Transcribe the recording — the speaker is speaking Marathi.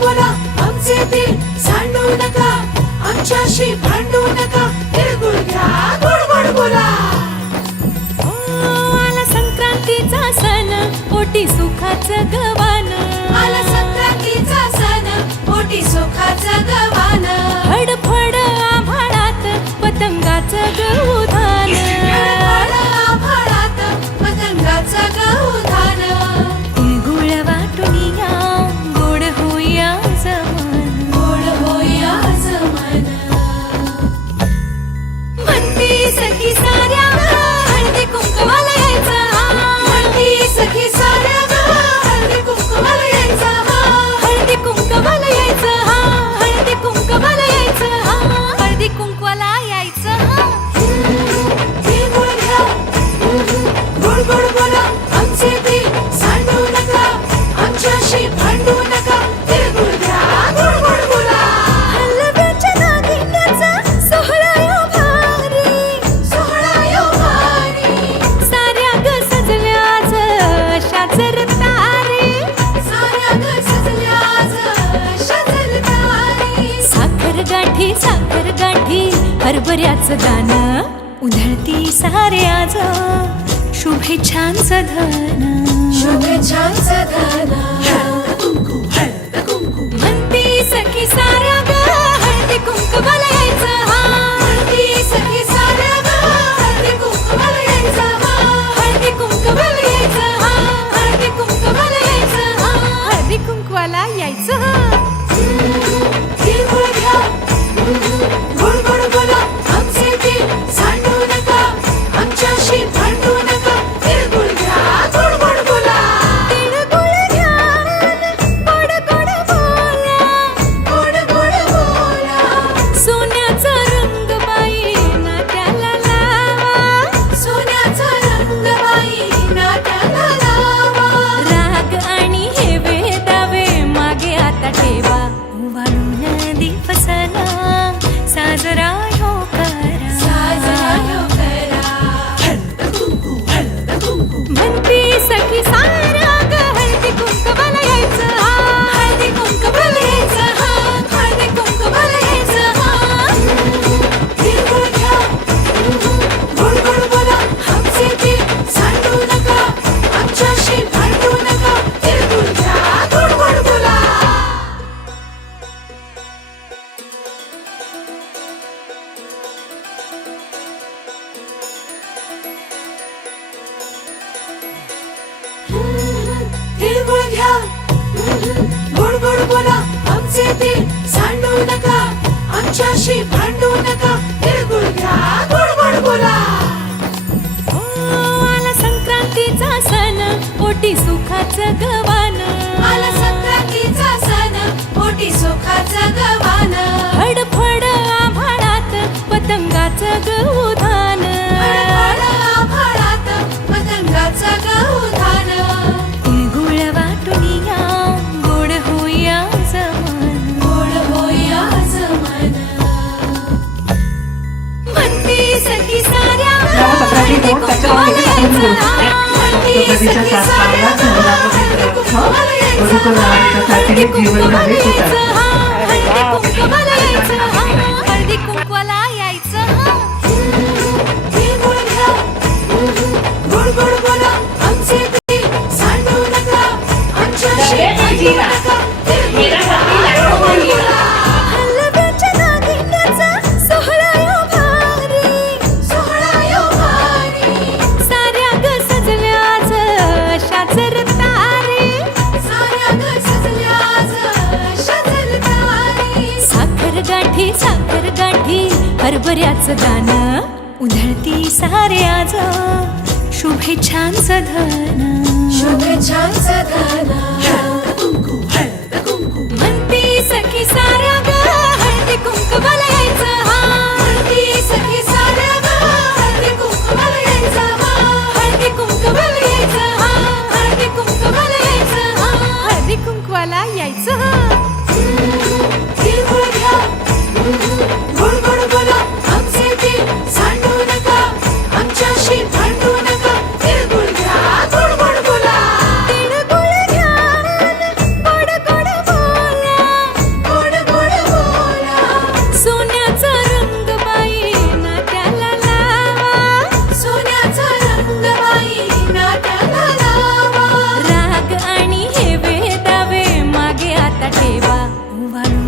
बोला आमचे दिल सांडू नका, आमच्याशी भांडू नका, तिळगुळ घ्या गोड गोड बोला. आला संक्रांतीचा सण, पोटी सुखाचं गवान. आला संक्रांतीचा सण, पोटी सुखाचं गवान. फडफड आभाळात पतंगाचं गहुधान. फडफड आभाळात पतंगाचं गहुधान. तिळगुळ वाटून या, गोड होया जमान. गोड होया जमान. म्हणती सखी साऱ्या हळदी कुंकवाला यायचं. म्हणती सखी साऱ्या हळदी कुंकवाला यायचं. हळदी कुंकवाला यायचं. हळदी कुंकवाला यायचं. हळदी कुंकवाला यायचं. तिळगुळ घ्या गोड गोड बोला आमचे दिल सांडू नका, आमच्याशी भांडू नका, तिळगुळ घ्या गोड गोड बोला. हलव्याच्या दागिन्याचा सोहळा यो भारी. सोहळा यो भारी. साऱ्या ग सजल्या आज अशाच रतारी. साऱ्या ग सजल्या आज अशाच रतारी. साखर गाठी हरभऱ्याचं दाणं. उधळती सारे आज शुभेच्छांचं धन. शुभेच्छांचं धन. म्हणती सखी साऱ्या ग हळदी कुंकवाला यायचं. म्हणती सखी साऱ्या हळदी कुंकवाला यायचं. हळदी कुंकवाला यायचं. हळदी कुंकवाला यायचं. हळदी कुंकवाला यायचं. तिळगुळ घ्या गोड गोड बोला आमचे दिल सांडू नका, आमच्याशी भांडू नका, तिळगुळ घ्या गोड गोड बोला. तिळगुळ घ्या गोड गोड बोला. गोड गोड बोला. सोन्याचा रंग बाई नात्याला लावा. सोन्याचा रंग बाई नाट्याला लावा. राग आणि हे वेदावे मागे आता ठेवा. वाळून दिवसाला साजरा हो करा. साजरा यो करा. म्हणती सखी साऱ्या ग हळदी कुंकवाला यायचं. हळदी कुंकवाला यायचं. हळदी कुंकवाला यायचं. तिळगुळ घ्या गोड गोड बोला आमचे दिल सांडू नका, आमच्याशी भांडू नका, तिळगुळ घ्या गोड गोड बोला. तिळगुळ घ्या गोड गोड बोला आमचे दिल सांडू नका, आमच्याशी भांडू नका, तिळगुळ घ्या गोड गोड बोला. आला संक्रांतीचा सण, पोटी सुखाचं गवान. आला संक्रांतीचा सण, पोटी सुखाचं गवान. फडफड आभाळात पतंगाचं गहुधान. फडफड आभाळात पतंगाचं गहुधान. तिळगुळ वाटून या, गोड होया जमान. गोड होया जमान. म्हणती सखी साऱ्या तक्रारी नोंद त्याच्यावर म्हणती सखी साऱ्या हळदी कुंकवाला यायचं. मधुकर जीवन झाले हळदी कुंकवाला यायचं. हळदी कुंकवाला यायचं. तिळगुळ घ्या गोड गोड बोला आमचे दिल सांडू नका, आमच्याशी भांडू नका, तिळगुळ घ्या गोड गोड बोला. हलव्याच्या दागिन्याचा सोहळा यो भारी. सोहळा यो भारी. साऱ्या ग सजल्या आज अशाच रतारी. साऱ्या ग सजल्या आज अशाच रतारी. साखर गाठी हरभऱ्याचं दाणं. उधळती सारे आज शुभेच्छांचं धन. शुभेच्छांचं धन. म्हणती सखी साऱ्या ग हळदी कुंकवाला यायचं. म्हणती सखी साऱ्या हळदी कुंकवाला यायचं. हळदी कुंकवाला यायचं. हळदी कुंकवाला यायचं. हळदी कुंकवाला यायचं. तिळगुळ घ्या गोड गोड बोला आमचे दिल सांडू नका, आमच्याशी भांडू नका, तिळगुळ घ्या गोड गोड बोला. तिळगुळ घ्या घालू